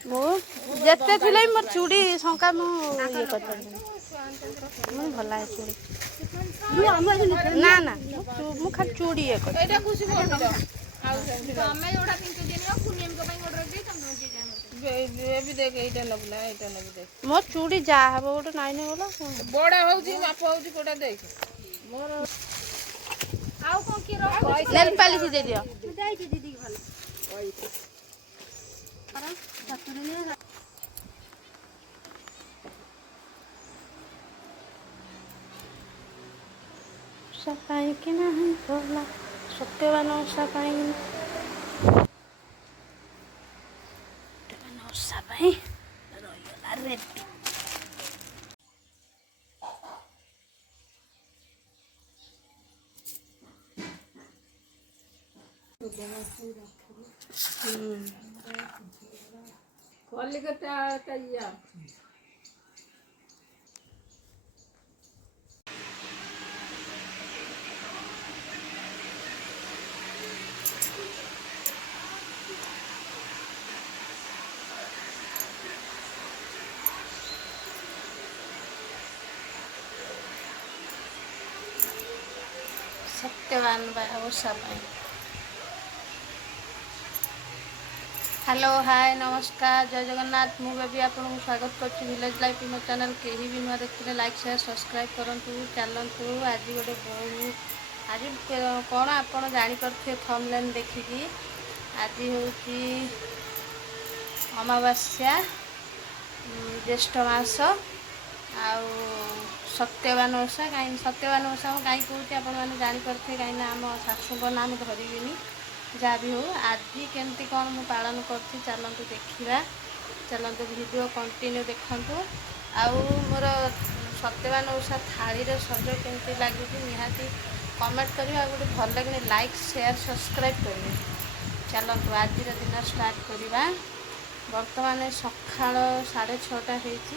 ମୁଁ ଯେତେ ଥିଲେ ବି ମୋର ଚୁଡ଼ି ଶଙ୍କା ମୁଁ ଇଏ କରିପାରିବିନି। ମୁଁ ଭଲ ଲାଗେ ଚୁଡ଼ି। ନା ନା ମୁଁ ଖାଲି ଚୁଡ଼ି ଇଏ କରେ। ମୋ ଚୁଡ଼ି ଯାହା ହବ ଗୋଟେ ନାଇଁ ଗଲା ବଡ ହଉଛି ମାପ ହଉଛି କୋଉଟା ଦେଖ ମୋର ଆଉ କଣ କି ନେଲ ପାଲିଶ ଦେଇଦିଅ। ପାଇଁ କି ନାହିଁ ଗଲା ସତ୍ୟବାନ ଓଷା ପାଇଁ ଓଷା ପାଇଁ ରହିଗଲା ରେଡି। କଲିକତା ସତ୍ୟବାନ ଓଷା ପାଇଁ। ହ୍ୟାଲୋ ହାଏ ନମସ୍କାର ଜୟ ଜଗନ୍ନାଥ। ମୁଁ ବେବି ଆପଣଙ୍କୁ ସ୍ୱାଗତ କରୁଛି ଭିଲେଜ ଲାଇଫ୍ ମୋ ଚ୍ୟାନେଲ୍। କେହି ବି ନୂଆ ଦେଖିଲେ ଲାଇକ୍ ସେୟାର ସବସ୍କ୍ରାଇବ୍ କରନ୍ତୁ। ଚାଲନ୍ତୁ ଆଜି ଗୋଟେ ଆଜି କ'ଣ ଆପଣ ଜାଣିପାରୁଥିବେ ଥମ୍ବନେଲ୍ ଦେଖିକି। ଆଜି ହେଉଛି ଅମାବାସ୍ୟା ଜ୍ୟେଷ୍ଠ ମାସ ଆଉ ସତ୍ୟବାନ ଓଷା। କାହିଁକି ସତ୍ୟବାନ ଓଷା ମୁଁ କାହିଁକି କହୁଛି ଆପଣମାନେ ଜାଣିପାରୁଥିବେ। କାହିଁକିନା ଆମ ଶାଶୁଙ୍କ ନାଁ ମୁଁ ଧରିବିନି। ଯାହା ବି ହଉ ଆଜି କେମିତି କ'ଣ ମୁଁ ପାଳନ କରୁଛି ଚାଲନ୍ତୁ ଦେଖିବା। ଚାଲନ୍ତୁ ଭିଡ଼ିଓ କଣ୍ଟିନ୍ୟୁ ଦେଖନ୍ତୁ। ଆଉ ମୋର ସତ୍ୟବାନ ଓଷା ଥାଳିରେ ସଜ କେମିତି ଲାଗୁଛି ନିହାତି କମେଣ୍ଟ କରିବେ। ଆଉ ଗୋଟେ ଭଲ ଲାଗିଲେ ଲାଇକ୍ ସେୟାର ସବସ୍କ୍ରାଇବ୍ କରିବେ। ଚାଲନ୍ତୁ ଆଜିର ଦିନ ଷ୍ଟାର୍ଟ କରିବା। ବର୍ତ୍ତମାନ ସକାଳ 6:30 ହେଇଛି।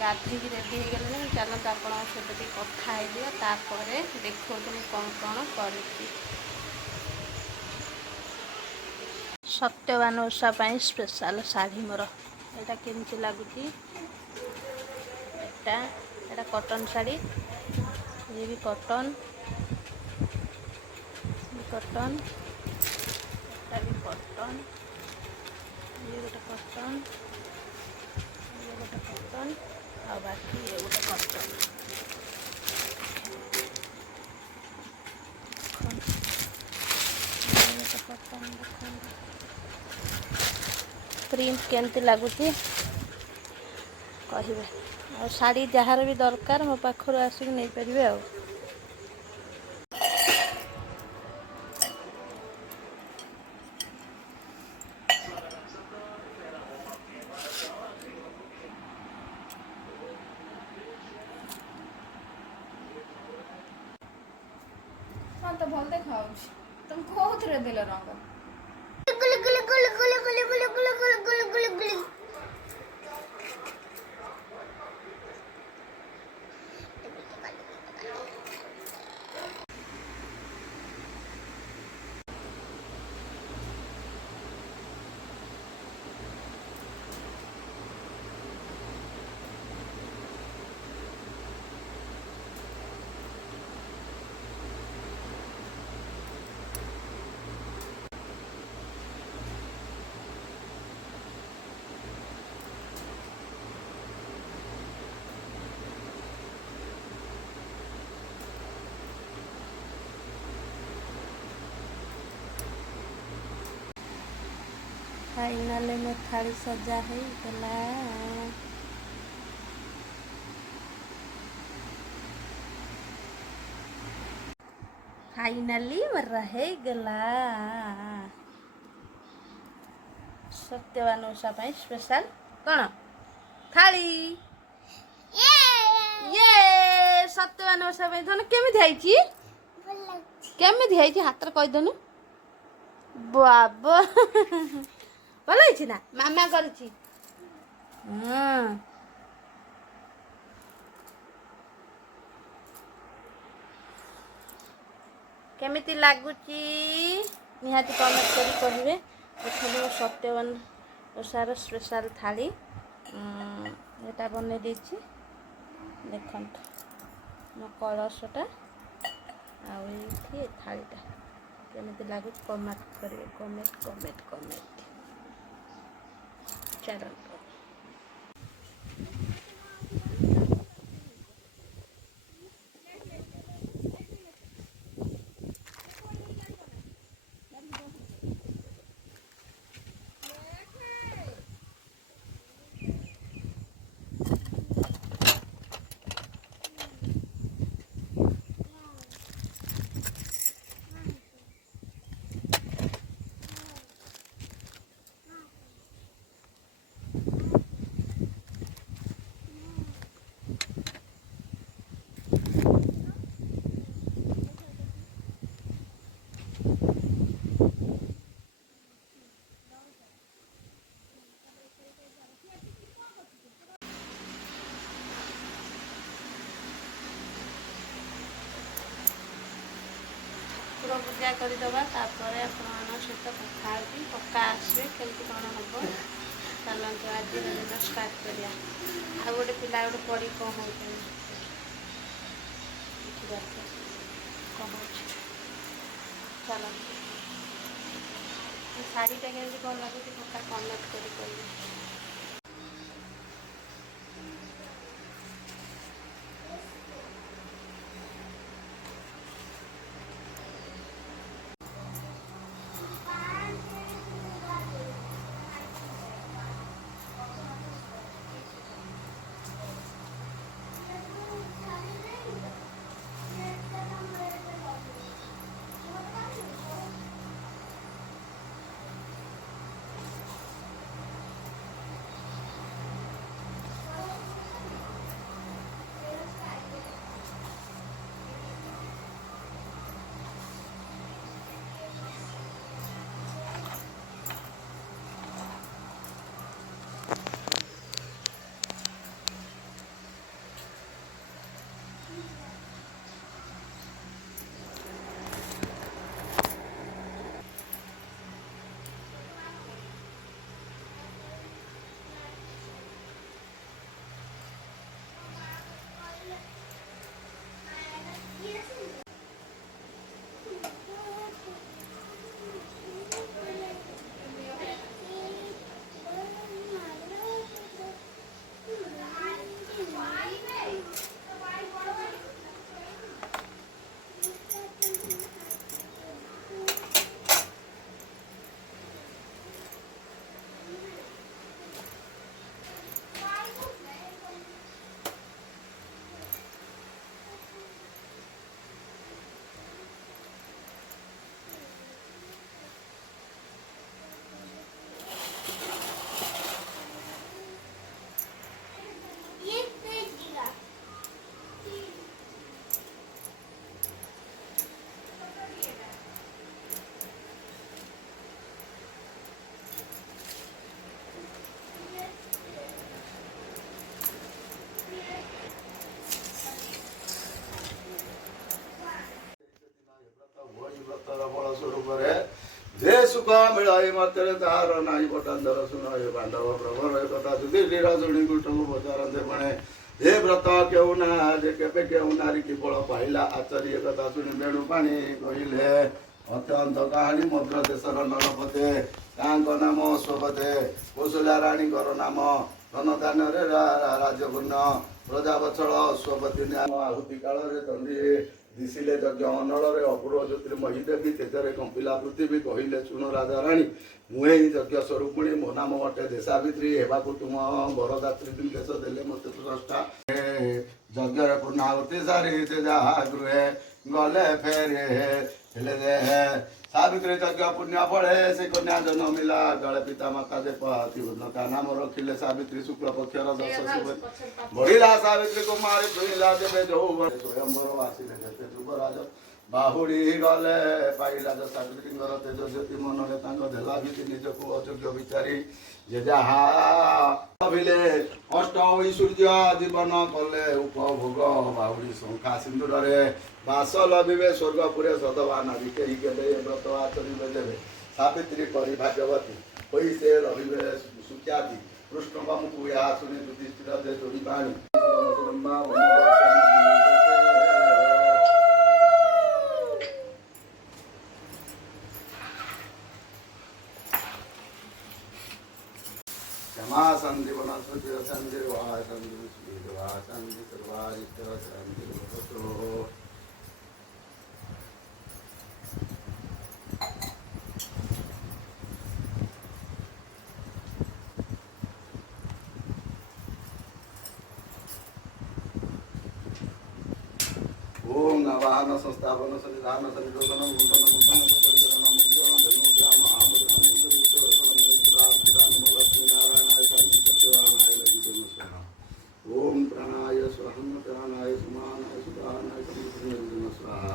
ଗାଧୋଇକି ରେଡ଼ି ହେଇଗଲେଣି। ଚାଲନ୍ତୁ ଆପଣଙ୍କ ସହିତ ଟିକେ କଥା ହେଇଯିବା ତାପରେ ଦେଖନ୍ତୁ ମୁଁ କ'ଣ କ'ଣ କରୁଛି। ସତ୍ୟବାନ ଓଷା ପାଇଁ ସ୍ପେଶାଲ ଶାଢ଼ୀ ମୋର। ଏଇଟା କେମିତି ଲାଗୁଛି ଏଇଟା କଟନ୍ ଶାଢ଼ୀ। ଇଏ ବି କଟନ୍ ଏଟା ବି କଟନ୍। ଇଏ ଗୋଟେ କଟନ୍ ଆଉ ବାକି ଇଏ ଗୋଟେ କଟନ୍। ପ୍ରିଣ୍ଟ କେମିତି ଲାଗୁଛି କହିବେ। ଆଉ ଶାଢ଼ୀ ଯାହାର ବି ଦରକାର ମୋ ପାଖରୁ ଆସିକି ନେଇପାରିବେ। ଆଉ ହଁ ତ ଭଲ ଦେଖାଯାଉଛି। ତମେ କୋଉଥିରେ ଦେଲ ରଙ୍ଗ? फाइनाली ମୋ ଥାଳି ସଜା ହେଇଗଲା। फाइनाली मेरा ହେଇଗଲା। ସତ୍ୟବାନ ଓଷା ପାଇଁ ସ୍ପେଶାଲ କ'ଣ ଥାଳି। ସତ୍ୟବାନ ଓଷା ପାଇଁ ଧନ କେମିତି ହେଇଛି? କେମିତି ହେଇଛି ହାତରେ କହିଦେନୁ। ବାବା ଭଲ ହେଇଛି ନା? ମାମା କରିଛି। କେମିତି ଲାଗୁଛି ନିହାତି କମେଣ୍ଟ କରି କହିବେ। ଏଠୁ ସତ୍ୟବାନ ଓଷାର ସ୍ପେଶାଲ ଥାଳି ଏଟା ବନେଇ ଦେଇଛି। ଦେଖନ୍ତୁ ମୋ କଳସଟା ଆଉ ଏଇଠି ଥାଳିଟା କେମିତି ଲାଗୁଛି କମେଣ୍ଟ କରିବେ। କମେଣ୍ଟ ଚାଲନ୍ତୁ। ଠାକୁର ପୂଜା କରିଦେବା, ତାପରେ ଆପଣମାନଙ୍କ ସହିତ କଥା ହେବି। ପକ୍କା ଆସିବେ କେମିତି କ'ଣ ହେବ। ଚାଲନ୍ତୁ ଆଜିର ଦିନ ଷ୍ଟାର୍ଟ କରିବା। ଆଉ ଗୋଟେ ପିଲା ଗୋଟେ ପଡ଼ି କ'ଣ ହେଉଛନ୍ତି ଦେଖିବାକୁ କ'ଣ ହେଉଛି। ଚାଲନ୍ତୁ ଶାଢ଼ୀଟା କେମିତି କ'ଣ ଲାଗୁଛି ପକ୍କା କମେଣ୍ଟ କରି କହିବେ। जे सुख मिळाई मात्र तार नाही पटांधर सुनाय बांधव प्रभर कथा सुधीर राजुणी कुटुंब पचारंते म्हणे हे व्रत केऊ ना जे केबे केऊ नारी की फळ पाहिला आचार्य कथा शुणी बेणु पाणी कहिले अत्यंत काहाणी मद्र देशर नरपते तांको नाम स्वपते कौशल्या राणीଙ୍କର ନାମ ଧନଧାନ୍ୟରେ ରାଜପୂର୍ଣ୍ଣ ପ୍ରଜାବତ୍ସଳ ସ୍ୱପତି ନାମ ଆହୁତି କାଳରେ ତଣ୍ଡି ଦିଶିଲେ ଯଜ୍ଞ ଅନଳରେ ଅପୂର୍ବ ଜ୍ୟୋତିର୍ମୟୀ ଦେବୀ ତେଜରେ କମ୍ପିଲା ପୃଥିବୀ କହିଲେ ଶୁଣ ରାଜାରାଣୀ ମୁଁ ଏହି ଯଜ୍ଞ ସ୍ୱରୂପିଣୀ ମୋ ନାମ ଅଟେ ଦେଶାଭିତ୍ରୀ ହେବାକୁ ତୁମ ବରଦାତ୍ରୀ ନିର୍ଦ୍ଦେଶ ଦେଲେ ମୋତେ ସ୍ରଷ୍ଟା ଯଜ୍ଞରେ ପୂର୍ଣ୍ଣାହୁତି ସାରି ଯାହା ଗୃହେ ଗଲେ ଫେରେ ହେଲେ ଯେ ସାବିତ୍ରୀ ଯଜ୍ଞ ପୁଣ୍ୟ ଫଳେ ସେ କନ୍ୟା ଜନ୍ମିଲା ଜଳେ ପିତା ମାତା ଯେ ପତିବ୍ରତା ନାମ ରଖିଲେ ସାବିତ୍ରୀ ଶୁକ୍ଳ ପକ୍ଷର ଦଶ ବଢିଲା ସାବିତ୍ରୀ କୁମାରୀ ଛୁଇଁଲା ଯେବେ ଯୌବନ ସ୍ୱୟଂବର ଆସିଲେ ଯେତେ ଯୁବରାଜ ବାହୁଡ଼ି ଗଲେ ପାଇଲା ଯ ସାବିତ୍ରୀଙ୍କର ତେଜ ଜ୍ୟୋତି ମନରେ ତାଙ୍କ ଦେଲା ଭୀତି ନିଜକୁ ଅଯୋଗ୍ୟ ବିଚାରି ଯେ ଯାହା ଭାବିଲେ ଅଷ୍ଟ ଐଶ୍ୱର୍ଯ୍ୟ ଜୀବନ କଲେ ଉପଭୋଗ ବାହୁଡ଼ି ଶଙ୍ଖା ସିନ୍ଦୁରରେ ବାସ ଲଭିବେ ସ୍ୱର୍ଗପୁରେ ସଦବା ନାରୀ କେହି କେବେ ଏ ବ୍ରତ ଆଚରିବେ ଦେବେ ସାବିତ୍ରୀ କରି ଭାଗ୍ୟବତୀ ହୋଇ ସେ ରହିବେ ସୁଖ୍ୟାତି କୃଷ୍ଣ ବାମୁକୁ ଏହା ଶୁଣି ଯୁଧିଷ୍ଠିର ଯେ ଯୋଡ଼ି ପାଣି क्षमा सन्धि वनस्पति सन्धि वासन्धि वासन्धि सर्वारिष्ट सन्धि भवतु ओम नवाहन संस्थापन संविधान संयोजन मुंडन मुंडन परिकरण मुंडन धनुर्याम आमुद्राम मुंडन लक्ष्मी नारायणाय शांति सत्यवानाय लघुतम ओम प्राणाय स्वहं प्राणाय सुमानाय सुदानाय समुद्रम स्वाहा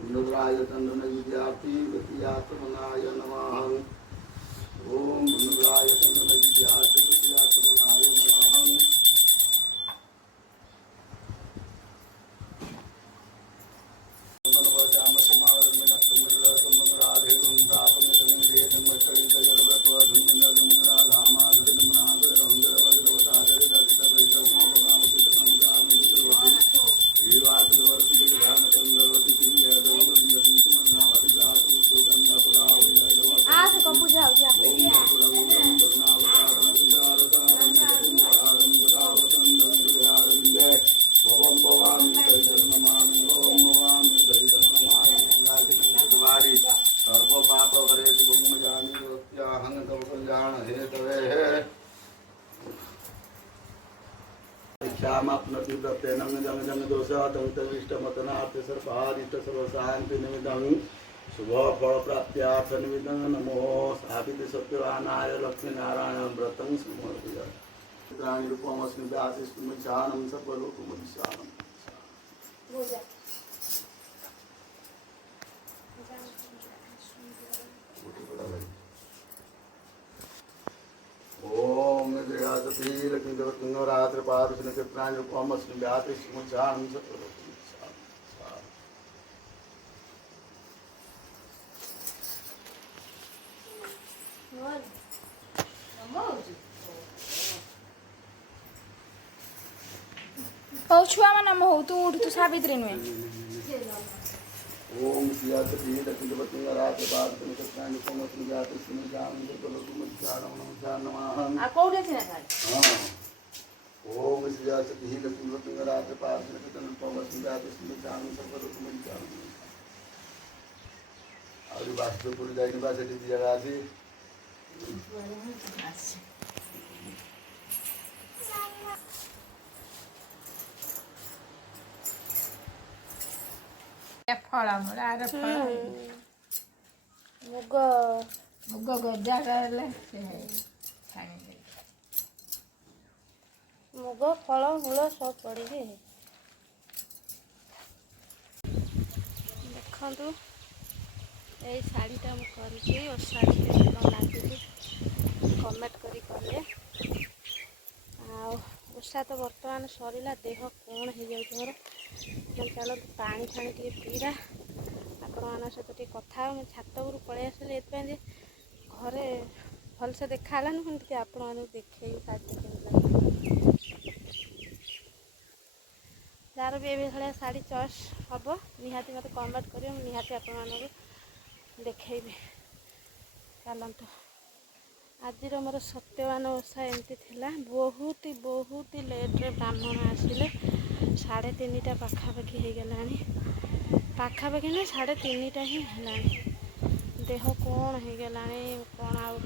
मुंडराय चंदन विद्यार्थी विद्यात्मनाय नमः ओम मुंडराय चंदन विद्यार्थी विद्यात्मनाय नमः सर्व पाप हरे शुभम जानी हंग तव कल्याण हे तवे श्यामाप्नति प्रत्येनं जंग जंग दोषा तंग इष्टमतनार्थ सर्वारिष्ट सर्व शांति निमित्तं शुभ फल प्राप्त्यार्थ निमित्तं नमो सावित्री सत्यवानाय लक्ष्मी नारायण व्रतं समर्पयामि चित्राणि रूपमस्मि व्यासिष्टुं ध्यानं सर्वलोकमधिशानं ओम जयाति लक्ष्मी देवतंग रात्र पारुषण चित्राणि रूपमस्मि व्यासिष्टुं ध्यानं ହଉ ଛୁଆମାନେ ନାମ ହଉ ତୁ ଉଠ ତୁ ସାବିତ୍ରୀ ନୁହେଁ ओम सियासती लक्ष्मी देवतंग रात्र पारुषण चित्राणि रूपमस्मि व्यासिष्टुं ध्यानं सर्वलोकमधिशानं ଆଉ କୋଉଠି ଅଛି ନା ସାର୍ हाँ ओम सियासती लक्ष्मी देवतंग रात्र पारुषण चित्राणि रूपमस्मि व्यासिष्टुं ध्यानं सर्वलोकमधिशानं और वास्तुपुर जाइनि बा सेठी जगह अछि ଫଳମୂଳ ଆର ଫଳ ମୁଗ ମୁଗ ଗଜା ହେଲେ ସେ ଛାଣିଦେବି ମୁଗ ଫଳ ମୂଳ ସବୁ ପଡ଼ିକି ଦେଖନ୍ତୁ ଏଇ ଶାଢ଼ୀଟା ମୁଁ କରିଛି ଶାଢ଼ୀ କେତେ କ'ଣ ଲାଗୁଛି କମେଣ୍ଟ କରି କଲେ ଆଉ ଓଷା ତ ବର୍ତ୍ତମାନ ସରିଲା ଦେହ କ'ଣ ହେଇଯାଉଛି ମୋର ଚାଲନ୍ତୁ ପାଣି ଫାଣି ଟିକେ ପିଇବା ଆପଣମାନଙ୍କ ସହିତ ଟିକେ କଥା ହେବା ମୁଁ ଛାତ ଉପରୁ ପଳେଇ ଆସିଲି ଏଥିପାଇଁ ଯେ ଘରେ ଭଲସେ ଦେଖା ହେଲାନି ପୁଣି ଟିକେ ଆପଣମାନଙ୍କୁ ଦେଖେଇବି ଶାଢ଼ୀଟା କେମିତି ଲାଗେ ଯାହାର ବି ଏଭଳିଆ ଶାଢ଼ୀ ଚଏସ୍ ହେବ ନିହାତି ମୋତେ କମେଣ୍ଟ କରିବେ ମୁଁ ନିହାତି ଆପଣମାନଙ୍କୁ ଦେଖେଇବି ଚାଲନ୍ତୁ ଆଜିର ମୋର ସତ୍ୟବାନ ଓଷା ଏମିତି ଥିଲା ବହୁତ ଲେଟ୍ରେ ବ୍ରାହ୍ମଣ ଆସିଲେ 3:30ଟା ପାଖାପାଖି ହେଇଗଲାଣି ପାଖାପାଖି ନା 3:30ଟା ହିଁ ହେଲାଣି ଦେହ କ'ଣ ହେଇଗଲାଣି କ'ଣ ଆଉ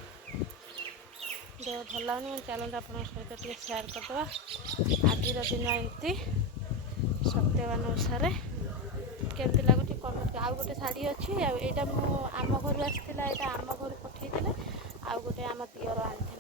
ଦେହ ଭଲ ଲାଗୁନି ମୁଁ ଚାଲନ୍ତୁ ଆପଣଙ୍କ ସହିତ ଟିକେ ସେୟାର କରିଦେବା ଆଜିର ଦିନ ଏମିତି ସତ୍ୟବାନ ଓଷାରେ କେମିତି ଲାଗୁଛି କମେଣ୍ଟ ଆଉ ଗୋଟେ ଶାଢ଼ୀ ଅଛି ଆଉ ଏଇଟା ମୁଁ ଆମ ଘରୁ ଆସିଥିଲା ଏଇଟା ଆମ ଘରୁ ପଠେଇଥିଲେ ଆଉ ଗୋଟେ ଆମ ଦିଅର ଆଣିଥିଲେ